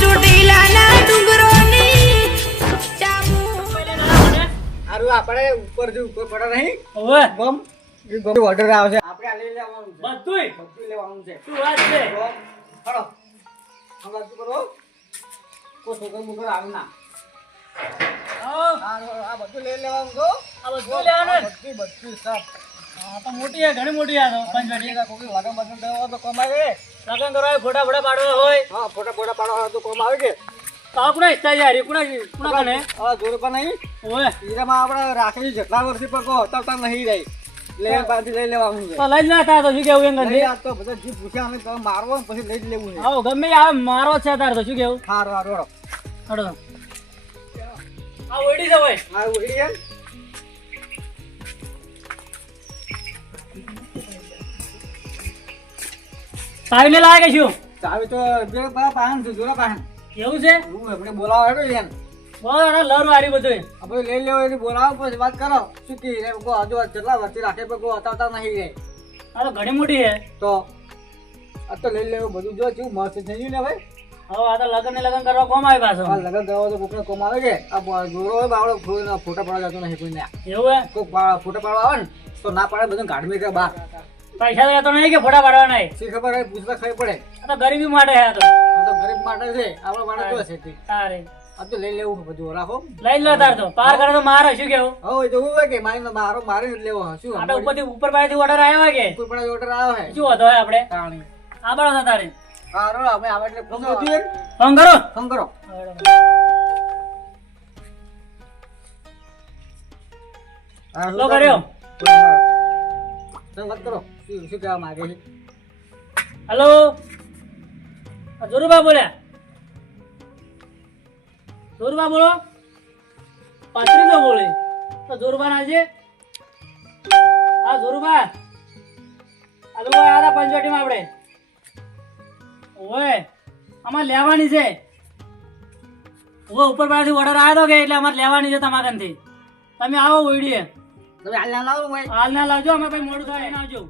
ચોટીલાના ડુંગરોની હારું આપણે ઉપર જો ઉપર પડે નહીં ઓવે ગમ એ ગમ ઓર્ડર આવશે આપણે આ લઈ લેવાનું છે બધુંય બધું લેવાનું છે શું વાત છે હળો આમ બાજુ કરો કોઈ છોકરો મુકર આવે ના આ બધું લઈ લેવાનું છો આ બધું લેવાનું બધું સબ આ તો મોટી છે ઘણી મોટી આ તો પંચવટી કોઈ લગન બગન કરવા તો કમાય લગન કરવા હોય, ફોટા ફોટા પાડવા હોય હા ફોટા ફોટા પાડવા તો કોમ આવે કે તો આપણા ઈચ્છા યાર કુણા કને હા જોર પણ નહીં ઓવે હીરામાં આપણે રાખેલી જેટલા વર્ષથી પર કો હતા નહીં રહી લે પાછી લઈ લેવાનું છે તો લઈ જ ના થાય તો શું કેવું એમ લઈ કંઈ આ તો બધા જે પૂછ્યા અમે તમે મારવો ને પછી લઈ જ લેવું છે આવો ગમે આવે મારો છે તાર તો શું કેવું હારું હારું હડો આ ઓડી છે ભાઈ હા ઉડી ગયા તારી ને લાગે શું ચાવી તો બે પાહન છે જોરા પાહન એવું છે હું આપણે બોલાવો હેડો યાર બોલો લર વારી બધું આપણે લઈ લેવો એની બોલાવો પછી વાત કરો શું કી રે કો આજુ જેટલા વર્ષથી રાખે પર કો હતા નહીં રે આ તો ઘણી મોટી છે તો આ તો લઈ લેવું બધું જો કેવું મસ્ત થઈ ગયું ને ભાઈ હવે આ તો લગન ને લગન કરવા કોમ આવે પાછો આ લગન કરવા તો કોકને કોમ આવે કે આ જોરો હોય બાવળો ફોટા પાડવા જતો નહીં કોઈને એવું હે કોક ફોટા પાડવા આવે ને તો ના પાડે બધું ગાડમી કે બહાર પૈસા તો લેતો નહીં કે ફોટા પાડવાના નહીં શી ખબર હોય પૂછતા ખાઈ પડે આ તો ગરીબી માટે છે આ તો આ તો ગરીબ માટે છે આપણા માટે તો છે તે. તારે આ તો લઈ લેવું બધું રાખો લઈ લો તાર તો પાર કરે તો મારે શું કેવું હવે તો હું હોય કે મારો મારે જ લેવો શું આપણે ઉપરથી ઉપર પાસેથી ઓર્ડર આવ્યો હોય કે કોઈ પણ ઓર્ડર આવે છે શું હતો આપણે તાણી આબળો હતા તારે હારો અમે આવે એટલે ફોન કરી ફોન કરો ફોન કરો લો કર્યો તો વાત કરો શું શું કહેવા માંગે છે હેલો જોરુબા બોલ્યા જોરુબા બોલો પાત્રીજો બોલે તો જોરુબા ના છે હા જોરુબા આ લોકો આયા પંચવટીમાં આપણે ઓય અમારે લેવાની છે ઓ ઉપર પાસેથી ઓર્ડર આવ્યો કે એટલે અમારે લેવાની છે તમારા કંથી તમે આવો ઓઈડીએ તમે હાલ ના લાવો ભાઈ હાલ ના લાવજો અમે કઈ મોડું થાય ના આવજો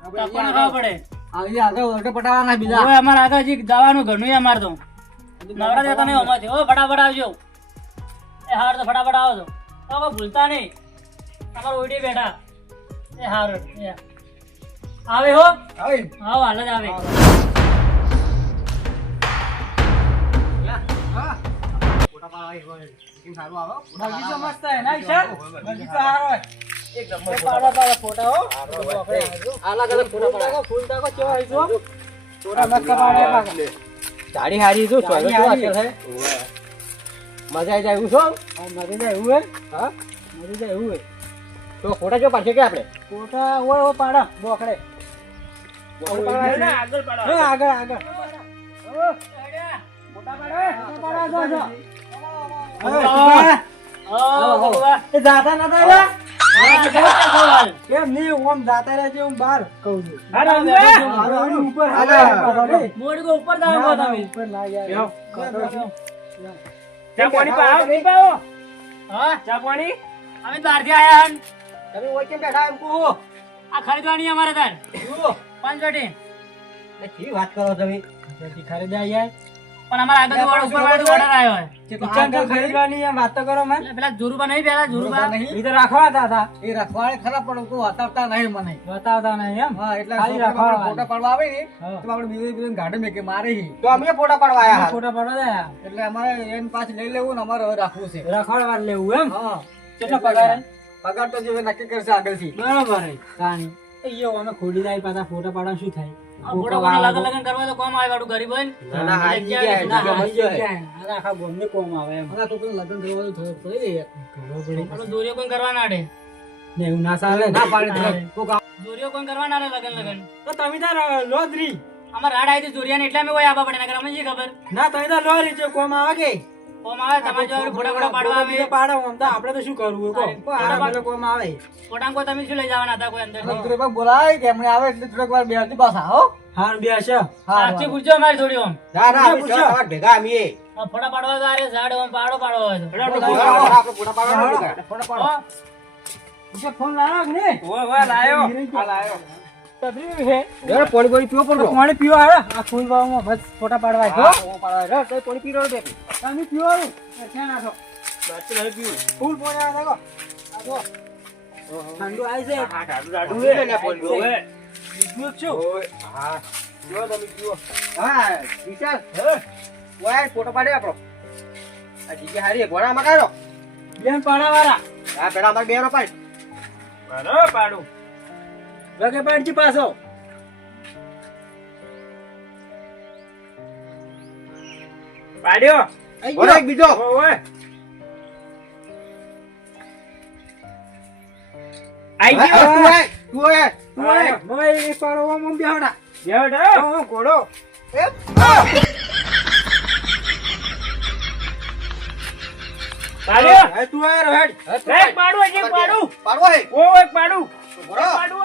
ટપકો ના ખાવા પડે આવી આગળ ઓર્ડર પટાવવાના બીજા હવે અમારે આગળ જે દવાનું ઘણું છે અમારે તો નવરા દેતા નહીં અમારથી ઓ ફટાફટ આવજો એ હાર તો ફટાફટ આવો છો તો કોઈ ભૂલતા નહીં અમારે ઓઈડી બેઠા એ હાર એ આવે હો આવી આવો હાલ જ આવે હા ફોટા પાડવા કેમ સારું આવે બગીચો મસ્ત હે ના ઈશાન બગીચો હારો હે એકદમ મસ્ત પાડવા ફોટા હો આલા કલર ફોટા પાડવા ફૂલ ટાકો કેવો હે જો ફોટા મસ્ત પાડે દાઢી હારી જો સોય તો અસર છે મજા આવી જાય એવું છો મરી જાય એવું હે હા મરી જાય એવું હે તો ફોટા જો પાડશે કે આપણે ફોટા ઓય ઓ પાડા બોકડે આગળ પાડો આગળ આગળ ફોટા પાડો જો જાતા નતા કેમ નહીં ઓમ જાતા રહે છે ઓમ બહાર કહું છું ઉપર મોડી કો ઉપર દાવ તમે ઉપર ના યાર ચા પાણી પાવ નહીં પાવો હા ચા પાણી અમે બહારથી આયા હન તમે ઓય કેમ બેઠા એમ કહો આ ખરીદવાની અમારે તાર પંચવટી કી વાત કરો તમે ખરીદા યાર પણ અમારા આગળ વાળો ઉપર વાળો ઓર્ડર આવ્યો હે કિચન ખરીદવાની એમ વાત તો કરો મને પેલા જોરુબા નહીં પેલા જોરુબા ઈ તો રાખવા હતા એ રાખવાળે ખરા પણ કોઈ બતાવતા નહીં મને બતાવતા નહીં એમ હા એટલે ખાલી રાખવાળા. ફોટા પાડવા આવે ને તો આપણે બીજું ગાડી મેકે મારે તો અમે ફોટા પાડવા આયા ફોટા પાડવા જાય એટલે અમારે એને પાછું લઈ લેવું ને અમારે હવે રાખવું છે રખડવા લેવું એમ હા કેટલો પગાર હે? પગાર તો જે નક્કી કરશે આગળથી બરાબર હે કાણી ઈયો અમે ખોડી જાય પાછા ફોટા પાડવા શું થાય ફોટા પાડવા લગન કરવા તો કોમ આવે વાળું ગરીબ હોય ને ના, હારી જગ્યાએ, જગ્યા મળી જાય. આ આખા ગોમને કોમ આવે એમ હમણાં તો પેલું લગ્ન થયું થોડું થોડી રે આપણો દોરીઓ કોઈ કરવા ના દે ને એવું ના ચાલે ના પાડે તો કોક દોરીઓ કોઈ કરવા ના દે લગન લગન તો તમે તાર લોધરી અમાર રાડ આવી હતી દોરિયા ને એટલે અમે કોઈ આબા પડે નકર અમને શી ખબર ના તમે તાર લોરી છે કોમ આવે કે કોમ આવે તમારે જો ફોટા ફોટા પાડવા આવે બીજો પાડો આમ તો આપણે તો શું કરવું કો ફોટા આડા કોમ આવે ફોટા કોઈ તમે શું લઈ જવાના હતા કોઈ અંદર થોડીક વાર બોલાય કે હમણાં આવે એટલે થોડીક વાર બેસી પાછા હો હાર બેસ સાચી પૂછજો અમારી થોડી ઓમ ના ના અમે તમારા ભેગા અમે ફોટા પાડવા તો આરે ઝાડ ઓમ પાડો પાડો હોય તો આપણે ફોટા પાડવા ફોટા પાડો ફોન લાવ્યો કે ને ઓય ઓય લાયો આ લાયો તબરી છે જરા પાણી પાણી પીવો પડો પાણી પીવો આવે આ ફૂલ વાવમાં બસ ફોટા પાડવા જો પાણી પી રહ્યો બે તમે પીવો આવું ક્યાં નાખો ફૂલ પાણી આવે નાખો આ જો ઠંડુ આવી છે હા ડાડુ લે ને પાણી હવે દૂધ છું હા જો તમે પીવો હા વિશાલ ઓય ફોટો પાડે આપણો આ જીકે હારી ઘોડા મગારો બેન પાડાવાળા આ પેલા અમાર બેનો પાડ પાડો પાડું લગે પાડજી પાછો પાડ્યો ઘોડા એક બીજો ઓય આઈ હા, ગયો તું આય તું આય તું આય મોય એ પાડવામાં બેહડા બેવડો ઘોડો પાડ્યો હવે તું આય રોહેડ એક પાડું એક પાડું પાડવો હે ઓય પાડું ઘોડો પાડું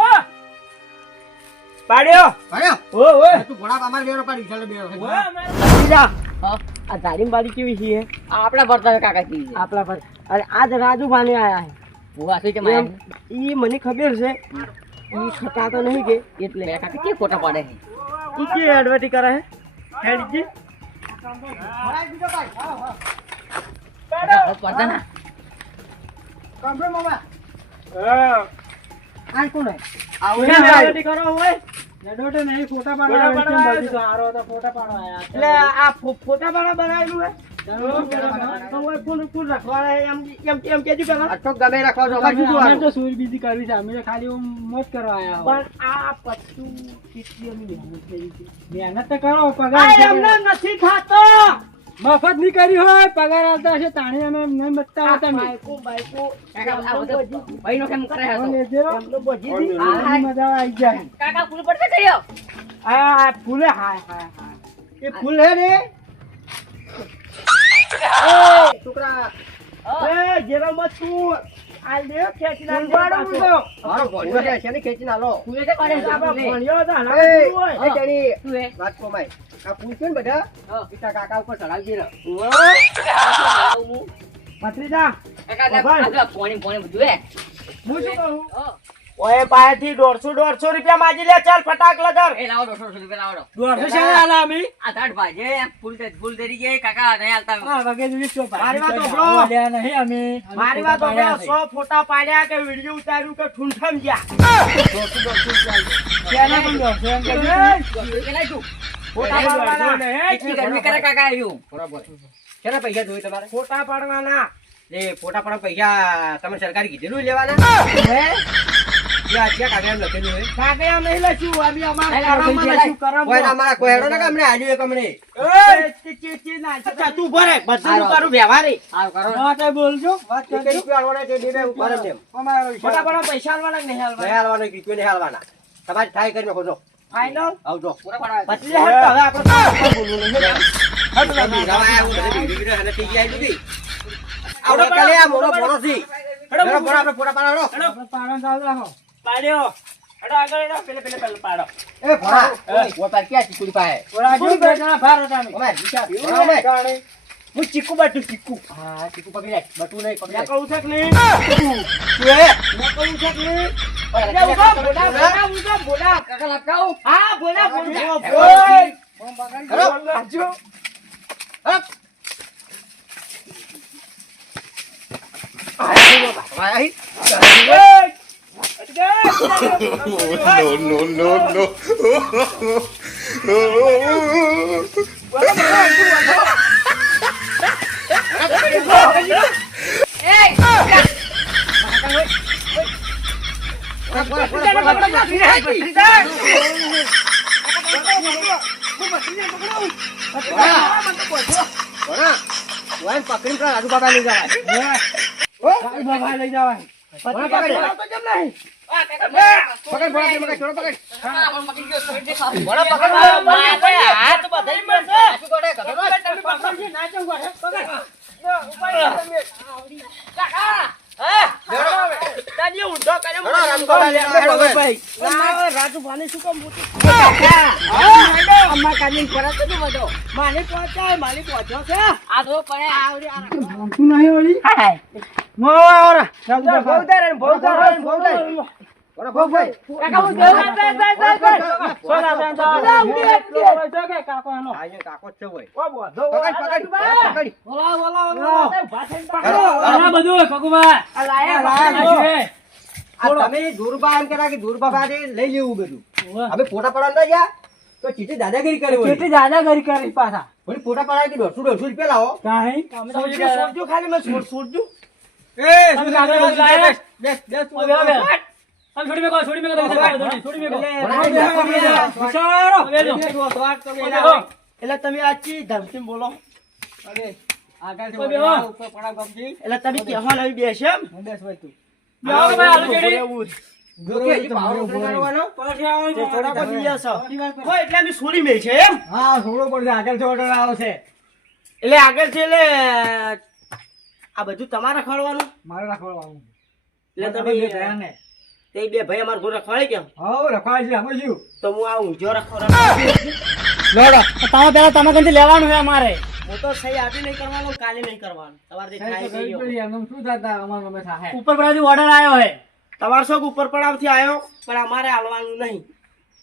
પાડ્યો પાડ્યો ઓય તું ઘોડા અમાર બેનો પાડ વિશાલ બેનો આ તારીમ બારી કેવી છે આપણા ભરતા કાકા કી આપલા પર અરે આજ રાજુ બાને આયા છે ભૂવા છે કે ઈ મને ખબર છે ઈ ખતા તો નહીં કે એટલે કાકા કે ફોટા પાડે ઈ કે એડવર્ટી કરે છે હેડજી ઘોડા એક બીજો પાડ હા હા પડતા ના કમ્પ્લે મામા હા આ કોણ હે આવું ક્યાં ને એડવર્ટી કરો હોય એડવર્ટી નહીં ફોટા પાડવા બધી તો આરો તો ફોટા પાડવા આયા એટલે આ ફોટા પાડવા બનાવેલું હે તો ઓય ફૂલ રખવાડા એમ એમ કેજી પેલા અટક ગમે રાખવા જો અમાર શું અમે જોવાનું તો સુર બીજી કરવી છે અમે ખાલી મોજ કરવા આયા પણ આ પત્તું કેટલી અમે મહેનત કરી છે મહેનત તો કરો પગાર એમને નથી ખાતો મફત ની કરી હોય પગાર આવતા હશે તાણી અમે નહીં બચતા હતા મે ભાઈ નો કેમ કરે હતો એમનો બજી દી મજા આવી જાય કાકા ફૂલ પડતે કર્યો આ ફૂલે હાય હાય હાય એ ફૂલ હે રે એ છોકરા એ જેરો મત તું આ લે ખેંચી ના પાડું તો મારો ભણ્યો છે શેની ખેંચી નાલો ફૂલે તે કરે આપણે ભણ્યો હતા ના એ હોય એ જણી તું હે વાત કોમાય આ પૂછ્યો ને બધા પિતા કાકા ઉપર ચડાવજે ને ભત્રીજા કાકા પાણી પાણી બધું હે હું શું કહું ઓય પાયથી 150 રૂપિયા માજી લે ચાલ ફટાક લગર એ લાવો 200 રૂપિયા લાવો 150 છે આલા અમી આ ધાડ ભાજે ફૂલ તરી ગઈ કાકા નહીં હાલતા હા વગે જોઈ છો મારી વાત સાંભળો. બોલ્યા નહીં અમે મારી વાત સાંભળો, 100 ફોટા પાડ્યા કે વિડિયો ઉતાર્યું કે ઠુંઠમ ગયા ક્યાંના પણ દો છે એમ કે ફોટા પાડવાના એટલી ગરમી કરે કાકા આવ્યું બરાબર કેટલા પૈસા જોઈએ તમારે ફોટા પાડવાના લે ફોટા પાડવા પૈસા તમે સરકારી કીધેલું લેવાના હે ત્યાં કાગળ લખેલું હોય કાગળિયા નહીં લખ્યું અમે અમારા અલા, કરમમાં કોઈ લખ્યું, કરમમાં. કોઈ અમારા કોઈ હેડો ને કે અમને આજે એક અમને એ, ચી, અચ્છા, તું ભરે બધું કરું વ્યવહારે આવ કરો વાત બોલજો વાત એક કરજો રૂપિયા હાલવાના છે, બે ઉપર જ એમ. અમારો ફોટા પાડવા પૈસા આલવાના કે નહીં આલવાના? નહીં હાલવાનો, એક રૂપિયો નહીં હાલવાના. તમારે થાય કરીને ખોજો ફાઇનલ આવજો પૂરા પાડવા પછી લે, હેડ તો હવે આપણે કામ ઉપર બોલવું નહીં. હેડ તો બીજા આયા હું બધે બીડી બીડી હાલે થઈ ગયા એટલે બી. આવડો કાલે આ મોનો ભણો છે. હેડો ભણો આપણે ફોટા પાડો. આપણે પાડો ચાલુ રાખો પાડ્યો. હેડો આગળ હેડો, પેલે પાડો. એ ભણા ઓ તાર ક્યાં ચીકુડી પાહે રાજુ બે જણા ભાર હતા અમે ઓમે વિચાર ભણા ઓમે હું ચીકુ બાટુ ચીકુ. હા ચીકુ પકડી રાખ બટુ નહીં પકડી મેં રાખ કહું છે કે નહીં? તું એ મેં કહું છે કે નહીં? ઓય, લે, ઉભા, બોલા. કાકા લટકાવું હા, બોલા. બોલ. હેડો. હેડો. આઈ no, no, no. ભણા ઓય પકડી પેલા રાજુ બાબા લઈ જવાય ભાઈ બાબા લઈ જવાય ભણા પકડ તો કેમ નહીં પકડ ભણા તે મગજ છોડો પકડ ભણા પકડ હાથ બધાય મળશે. શું કરે તમે પકડજો, ના જવું હોય. પકડ. લો, ઉપાડી લો તમે. કાકા. હા. તાજી ઊંધો કર્યો. હેડો, રામ બાબા લઈ આવો, હેડો ભાઈ. ના, રાજુ ભાને શું કામ મોટી? અમાર કાજી ફરક તો બધો માલી પહોંચાય, માલી પહોંચ્યો છે. આ તો પડે તું નહીં ઓળી હાય મોરા રાજુ બહુ બાબા તારે, બહુ તારે, બહુ તારે. બરાબર ભાઈ કાકા હું દેવ સોના અલા, ઉડી એક જો કે કાકો એનો આજે કાકો જ છે ભાઈ ઓ બોધો પકડ પકડ આ બધું કકુભા આ તમે દૂરબા એમ કરા કે દૂરબા પાસે લઈ લેવું બધું હવે ફોટા પડવા ન ગયા તો ચીટી દાદાગીરી કરી હોય કેટલી દાદાગીરી કરી પાછા ઓલી ફોટા પડાવી 150 રૂપિયા લાવો કાંઈ સોજો ખાલી મેં સોજો એ તમે કાગળ બધું લાયા? બેસ બેસ હવે હવે તમે છોડી મેકો છોડી મેકો છોડી મેકો વિચારો. એટલે તમે આજી ધમકી બોલો આગળ ઓય બેહો. ઉપર પડા ગમજી એટલે તમે કેવા લઈ બેસે એમ બેસ ભાઈ તું બેહો કે ભાઈ આલુ ચેડી જોકે હજી પાવર ઉતરવાનો પછી આવે તે થોડા કોઈ બીજા છો કોઈ એટલે અમે છોડી મેં છે એમ હા થોડો પડશે આગળ ઓર્ડર આવશે એટલે આગળ છે એટલે આ બધું તમારે ખવડાવવાનું મારે રાખવાનું એટલે તમે બે તમે ગયા ને તે બે ભાઈ અમાર ઘર રખવાડી કેમ હા રખવાય છે અમે શું તો હું આ ઊંઝો રખવાડો તમે પેલા તમે કંઈથી લેવાનું છે અમારે હું તો સહી આજે નહીં કરવાનો કાલે નહીં કરવાનો તમારે જે થાય છે ઈ. એમ શું થતા અમાર અમે થાય ઉપર પરથી ઓર્ડર આવ્યો છે તમારો શોખ ઉપર પડાવથી આવ્યો પણ અમારે હાલવાનું નહીં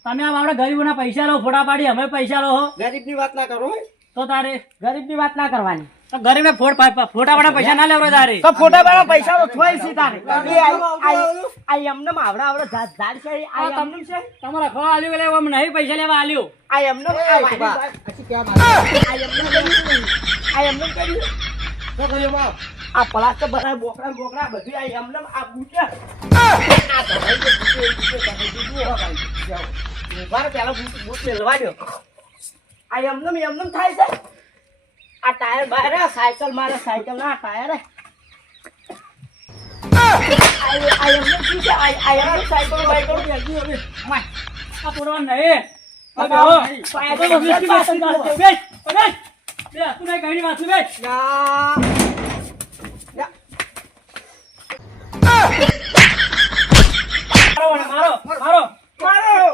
તમે આમ આપણે ગરીબોના પૈસા લો ફોટા પાડી અમે પૈસા લો હો ગરીબની વાત ના કરો હો. તો તારે ગરીબની વાત ના કરવાની તો ગરીબને ફોટા પાડા પૈસા ના લેવરો તારે તો ફોટા વાળા પૈસા તો થોય છે તારે આ એમને આવડા આવડા ઝાડ છે આ તમને છે તમારા ખવા આલ્યું એટલે આમ નહીં પૈસા લેવા આલ્યું આ એમને આ એમને કર્યું આ પલાસ્ટર બનાવે બોકડા બોકડા બધું આ એમને આ બૂટે મારે પેલા બૂટ લેવા દો આ એમને થાય છે આ ટાયર બહાર સાયકલ મારે સાયકલ ના ટાયર આ એમને શું છે આ એમને સાયકલ બાયકલ ભેગી હવે આ પૂરવા નહીં આ બેહો આ તો વિસ્કી વાત કરશે બેસ બેસ બે તું નહીં કઈ વાત બેસ મારો મારો મારો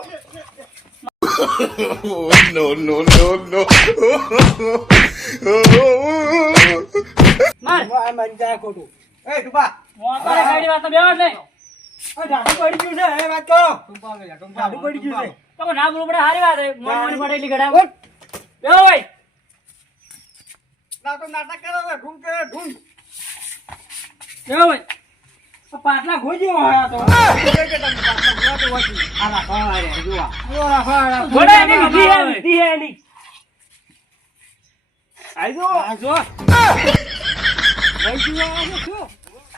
માર મન જાય ખોટું એ ટુપા મોતારે કઈ વાત બેહો નહીં ઢાઢું પડી ગયું છે એ વાત કરો ટુપા મે ઢાઢું પડી ગયું છે તો ના બોલવું પડે હારી વાત છે મોની પડે એટલી ગડા બેહો ભાઈ ના તો નાટક કરો ને ઢૂંઢ કે ઢૂંઢ બેહો ભાઈ પાટલા ખોજ્યો હોય તો આ રાખવા રે જોવા ઘોડે એની લીધી હે એની આ જો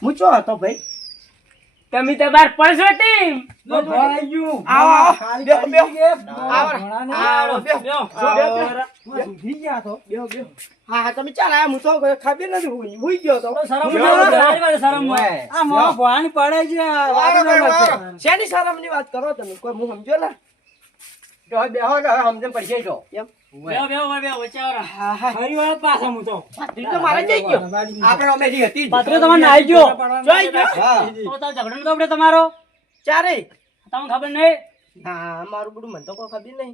હું ચો હતો ભાઈ તમે તો બાર પડશો ટીમ ભરાઈ ગયું આવો ખાલી બેહો, પડી બેહો. ગયા. આવો. ભણાને આવો, બેહો. બેહો. ઊંઘી ગયા તો હા હા તમે ચાલ આયા હું તો ખબર નથી હુઈ ગયો તો શરમ હારી વાત શરમ હોય આ મોં ભણાની પડે છે વાતો ના લાગશે. શેની શરમની વાત કરો તમે કોઈ હું સમજો ને તો બેહો તો હવે સમજણ પડશે તો એમ બેહો બેહો ભાઈ બેહો વચ્ચે આવો હા હા ફરી વાર પાછા હું તો ઈ તો મારે જઈ ગયો આપણે અમે જે હતી પાત્ર તમારે નાઈ ગયો જોઈ ગયો હા તો તાર ઝઘડો નતો આપણે તમારો ચારે તમને ખબર નહીં ના મારું બધું મને તો કોઈ ખબર નહીં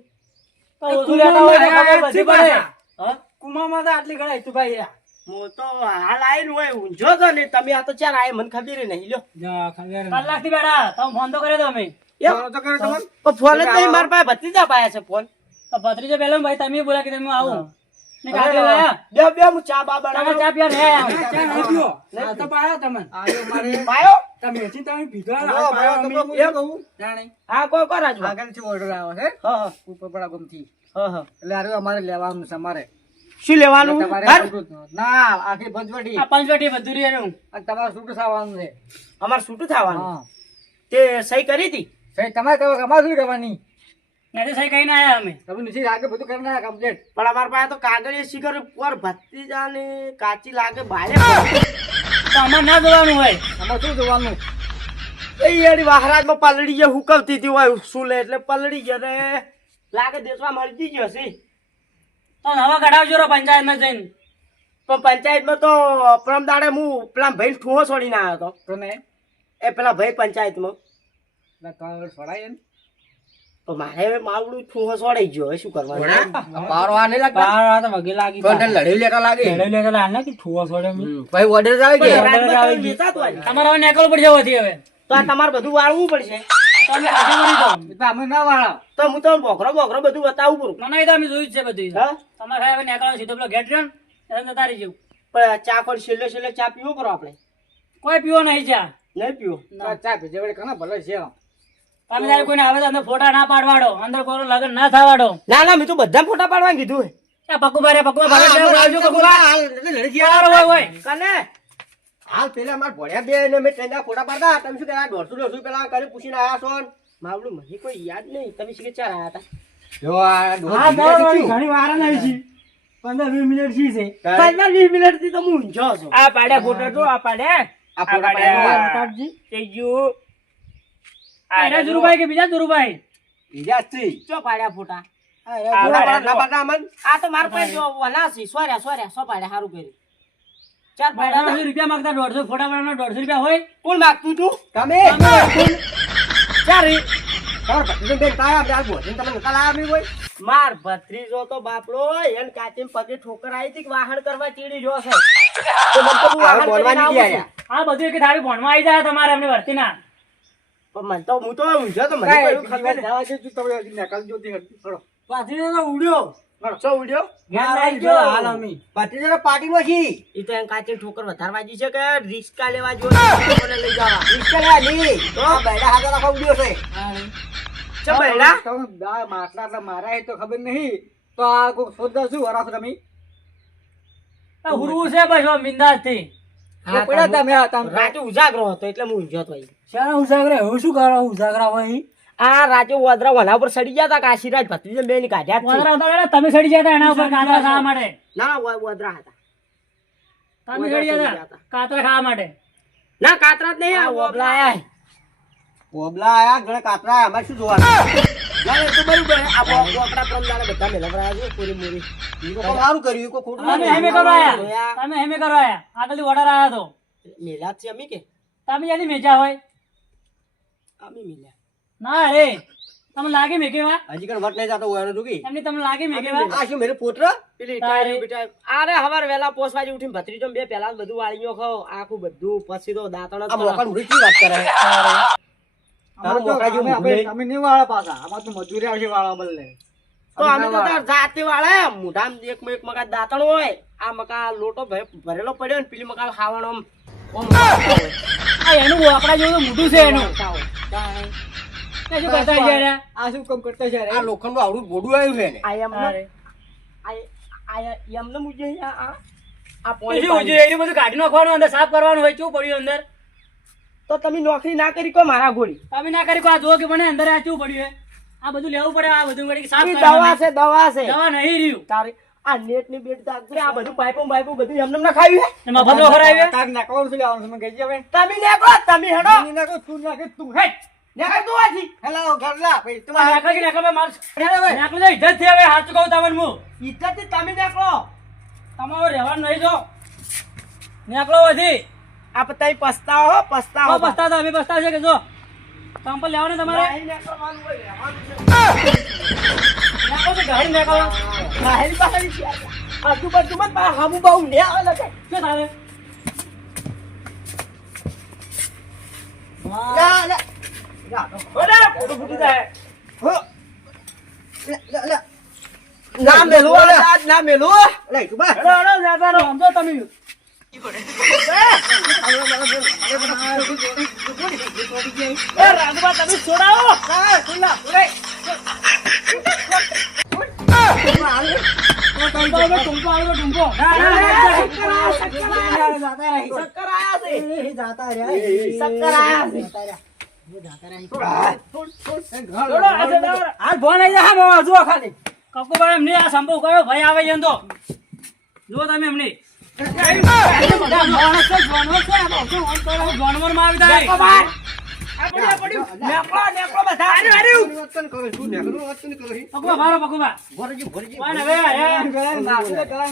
તો ઓછું લેતા હોય તો ખબર બધી પડે હા કુમામાં તો આટલી ગણાય તું ભાઈ હું તો હાલ આવીને હોય ઊંઝો છો ને તમે આ તો ચાર આય મને ખબર નહીં લ્યો કલાક થી બેઠા તમે ફોન તો કર્યો તો અમે એમ તો કરો તમને પણ ફોન જ નહીં મારા પાસે ભત્રીજા પાયા છે ફોન તો ભત્રીજો પહેલા ભાઈ તમે બોલા કે તમે આવું ને કાકે લાયા બે બે હું ચા બા તમે બનાવું ચા પીવા રહ્યા ચા નહીં પીવો. આ તો પાયો તમને આયો મારે પાયો તમે એથી તમે પીધો જો ના ભાઈઓ પાયો તમને અમે. હું કહું જાણે. હા કોઈ કો રાજવા આગળથી ઓર્ડર આવ્યો છે હા હા ઉપર પડા ગમથી હા હા એટલે આરે અમારે લેવાનું છે અમારે શું લેવાનું તમારે ઘર? છૂટું જ ના આખી ભજવટી આ પંચવટી બધું રહ્યું અને તમારે છૂટું થવાનું છે અમારે છૂટું થવાનું હા તે સહી કરી હતી સહી તમારે કરો કે અમારે શું કરવાની નથી સહી કઈ ના આયા અમે તમે નીચે આગળ બધું કરી નાખે કમ્પ્લીટ પણ અમારા પાસે તો કાગળિયા શીખર પર ભત્રીજા ને કાચી લાગે બાલે તો અમારે ના જોવાનું હોય અમારે શું જોવાનું એડી વાહરાજમાં પલળી ગયા હુકવતી હતી હોય શું લે એટલે પલળી ગયા ને લાગે દેશમાં મળી ગયો છે તો નવા કઢાવજો રો પંચાયતમાં જઈને પણ પંચાયતમાં તો પ્રમ દાડે હું પેલા ભાઈ ઠુંહો છોડીને આવ્યો હતો તો ને એ પેલા ભાઈ પંચાયતમાં છોડાય ને તો મારે માવડું ઠુંહો છોડાઈ ગયો હવે શું કરવાનું પારવા નહીં લાગતા બાર આ તો વગે લાગી તો લડી લેતા લાગે લડાઈ લેતા લાલ ને કે ઠુવા છોડે એમ. ભાઈ ઓર્ડર આવે કે રાજમાં તમે વેચાતું હોય. તમારે હવે નીકળવું પડશે હોથી હવે તો આ તમારે બધું વાળવું પડશે તમે કાઢે વળી દો. એટલે અમે ના વાળા. તો હું તમને બોકરો બધું બતાવું પૂરું. ના, ના, એ તો અમે જોયું જ છે બધું. હા? તમારે ખાલી હવે નીકળવાનું સીધો પેલો ગેટ રહ્યો ને, એટલે જતા રહેજો. પણ ચા પણ છેલ્લે ચા પીવો પડો આપણે. કોઈ પીવો નહીં ચા. નહીં પીવો. ચા ભેજે વળી ઘણા ભલે છે. તમે તારે કોઈને આવે તો અંદર ફોટા ના પાડવાડો, અંદર કોઈ લગન ના થવાડો. ના મેં તો બધા ફોટા પાડવા કીધું. એ પકુભા રે, પકુભા ભાગે છે, આવજો પકુભા. હોય. કને હાલ પેલા અમાર ભણ્યા બે ને મેં ટ્રેનના ફોટા પાડતા. તમે શું કર્યા? 150 પેલા કરી પૂછીને આયા છો ને? માવડું મને કોઈ યાદ નહીં. તમે શું કે ચાર આયા હતા? જો આ ડોહો હા, જીવ્યા છે વાળી શું? ઘણી વાર નહીં છે. 15-20 મિનિટ છી છે. 15-20 મિનિટ થી તો હું ઊંઝો છું. આ પાડ્યા ફોટા તો આ પાડ્યા. આ ફોટા પાડ્યા. કાઢજી. તેજુ એના ધુરુભાઈ કે બીજા ધુરુભાઈ? બીજા જ છે. ચો પાડ્યા ફોટા. ફોટા પાડ્યા ના પાડતા અમન? આ તો મારા પાસે જો વલા છે. સોર્યા સો પાડ્યા સારું કર્યું. ચાર પાડ્યા 150 રૂપિયા માંગતા 150 ફોટા પાડવાના 150 રૂપિયા હોય. કોણ માગતું તું? તમે ચાર તમારા ભત્રીજો બેન કાયા આપણે આ ભોજન તમને નતા લાયા અમે કોઈ? માર ભત્રીજો તો બાપડો એને કાચીમ પગે ઠોકર આવી હતી કે વાહન કરવા ચીડી જો છે. તો મને તો હું આ વાહન બોલવાની કરીને આવું ગયા છું. આ બધું એક થાળી ભણવા આવી જાય તમારે અમને વર્તીના. પણ મને તો હું તો ઊંઝો તો મને કોઈ ખબર નહીં. જવા દેજો તમે હજી નીકળજો તે હજી. ચલો. પાછળ તો ઉડ્યો. ચો ઉડ્યો? ઘેર આવી ગયો હાલ અમે. ભત્રીજો પાર્ટીમાં છી. ઈ તો એમ કાચીમ ઠોકર વધારવાજી છે કે રિસ્કા લેવા જો મને લઈ જવા. રિક્ષા લેવા નહીં. આ બૈરા હાથે રાખવા ઉડ્યો છે. ચો બૈરા તમે માટલા તો મારા એ તો ખબર નહીં. તો આ કોઈ શોધતા શું વરાફ તમે? હુરવું છે બસ બિંદાસ થી. એ પડ્યા તમે આ તમે. રાતે ઉજાગરો હતો એટલે હું ઊંઝો તો. શાના ઉજાગરા? હવે શું કરો ઉજાગરા હોય? આ રાતે વાદરા વના ઉપર સડી ગયા હતા કાશીરાજ ભત્રીજો બેન કાઢ્યા જ છે. વાંદરા હતા એટલે તમે સડી જતા એના ઉપર કાતરા ખાવા માટે. ના વાદરા હતા. તમે સડી જતા કાતરા ખાવા માટે. ના કાતરા જ નહીં આ ઓબલા આયા. ઓબલા આયા ઘણા કાતરા આયા. અમારે શું જોવાનું? ના એ તો બરોબર આ બોકડા પ્રમદાને બધા મેલવરા છે પૂરી મૂરી. ઈ તો સારું કર્યું. ઈ કોઈ ખોટું તમે નથી. હેમે કરવા આયા. તમે હેમે કરવા આયા. આગળથી ઓર્ડર આવ્યો તો. મેલા છે અમી કે તમે જ્યાંથી મેચા હોય. અમી મેલા. ના રે તમને લાગે મેકેવા? હજી કણ વટ નહીં જાતો હોય એનો જોગી. એમની તમને લાગે મેકેવા? આ શું મેરે પોત્ર? પેલી તારે. ટાયર બેટા અરે હવાર વેલા પોસવાજી ઉઠીને ભત્રીજો બે પેલા બધું વાળીઓ ખાઓ આખું બધું પછી તો દાંતણ જ આ કરો. મોકલ ઉડી કેવી વાત કરે? આમાં તો મોકળા જેવું અમે- ભૂલે. અમે નહીં વાળા પાછા. આમાં તો મજૂરી આવશે વાળા બદલે. તો અમે તો તાર જાતે વાળે મોઢામાં એક મકા દાંતણ હોય આ મકા લોટો ભરેલો પડ્યો ને પેલી મકા ખાવાનો આમ હોય. આ એનું વાકડા જેવું તો મોટું છે એનું. એ શું કરતા છે રે? આ શું કામ કરતા છે રે? આ લોખંડનું આવડું ગોડું આવ્યું છે ને. આ એમને અરે. એમને મુજે આ એ પોણી શું ઉજ્યું? એનું બધું કાઢી નાખવાનું અંદર સાફ કરવાનું હોય. શું પડ્યું અંદર? તો તમે નોકરી ના કરી કો મારા ગોળી. તમે ના કરી કો આ જુઓ કે મને અંદર આ શું પડ્યું હે? આ બધું લેવું પડે. આ બધું વળી સાફ ઈ કરવાનું. દવા છે દવા નહીં રહ્યું. તારે આ નેટ ની બેટ દાગતું આ બધું પાઇપો બધું એમને ના ખાયું હે. એ મફત વખર આવ્યો. તાર નાખવાનું શું લેવાનું છે? મને કહેજે હવે. તમે નાખો તમે હેડો નહીં નાખો, તું નાખે, તું હેડ. નાખો તું આજી. હેલો ઘરલા ભાઈ તમે નાખો કે નાખો બે માર. નાખો તો ઇજ્જત થી હવે હાથ ચૂકવું તમને હું. ઇજ્જતથી તમે નાખો. તમારો રહેવાનું નહીં જો. નાખલો વધી. આ પતાઈ પસ્તાવો હો પસ્તાવો. પસ્તાતા અમે પસ્તાવ છે કે જો સંપલ લેવાનું તમારે. નહીં નાખવાનું હોય, રહેવાનું છે. નાખો તો ગાડી નાખો. નાહેરી પાસેથી છે. આજુબાજુમાં જ હામું બાહું ને આવે લગે. શું થાય? લા લા ઓલે ફોટો ફૂટી જાય. હો લા લા ના મેલું આજ ના મેલું. લે તું બા હેડો હેડો જાતા રહો. સમજો તમે. એ રાઘવા તમે છોડાવો. ટૂંપો આવ્યો ટૂંપો. શક્કર આયા છે. જાતા શક્કર આયા છે. છોડો આ જનાવર. હાલ ફોન આવી જાય બાબા જુઓ ખાલી. કકુભાઈ એમની આ સંભવ કરો ભાઈ આવે છે એમ તો. જુઓ તમે એમની. જાનવરમાં આવી જાય. આ પડ્યું. નેકળો નેકળો બધા. વતન કરો શું ને કરું વતન કરો હી પકવા મારો પકવા. ભરજી વાહ ને હવે, હે.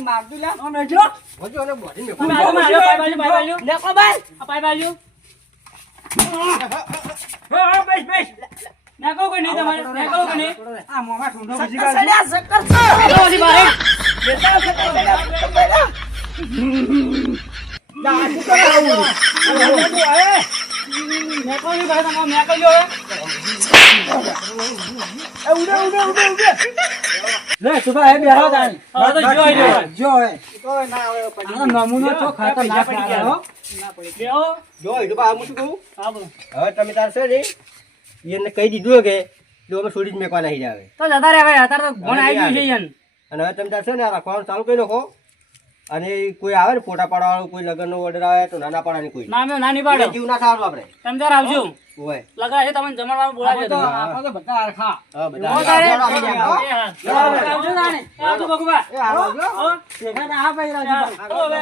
મારતું લે. આમ રહેજો. ભરજો અને ભરી ને તમે હાલો, હાલો, પાય બાજુ, પાય બાજુ. નેકળો ભાઈ. આ પાય બાજુ. હો, બેસ, બેસ. નાખો કે નહીં તમારે? નાખો કે નહીં? આ મોંમાં ઠૂંઢો બીજી શક્કર કાઢ. સડ્યા શક્કર છે. નાખો પછી બહાર. બેટા શક્કર સડ્યા શક્કર સડ્યા. નાખો નહીં ભાઈ, તમારે નાખો જો હવે. લે તું ભાઈ બેહો તાણી. હવે તો જોઈ લો. જો હે. આનો નમૂનો તો ખતરનાક લાગે હો. બેહો. જો એ તો બા હું શું કહું હા બોલો. હવે તમે તાર છે ને એને કહી દીધું કે જો અમે છોડી જ મેકવા નહીં જાવે તો જતા રે હવે અત્યારે તો ભણ આવી ગયું છે ઈયન. અને હવે તમે તાર છે ને આ રાખવાનું ચાલુ કરી નાખો અને કોઈ આવે ને ફોટા પાડવાવાળું કોઈ લગ્નનો ઓર્ડર આવે તો નાના પાડવાની કોઈ ના મેં નાની પાડો. જીવ ના થવાનું આપણે તમે ત્યારે આવજો. હોય લગા છે તમને જમણવાર બોલાવજો તો તમે. આપણે તો બધા હરખા. હા બધા હો તારે. આવી જાય, હો. એ હા. આવજો તાણે. આવજો બકુબા. એ હાલો જો. ભેગા ના આ ભાઈ રાજુભાઈ. હો, હવે.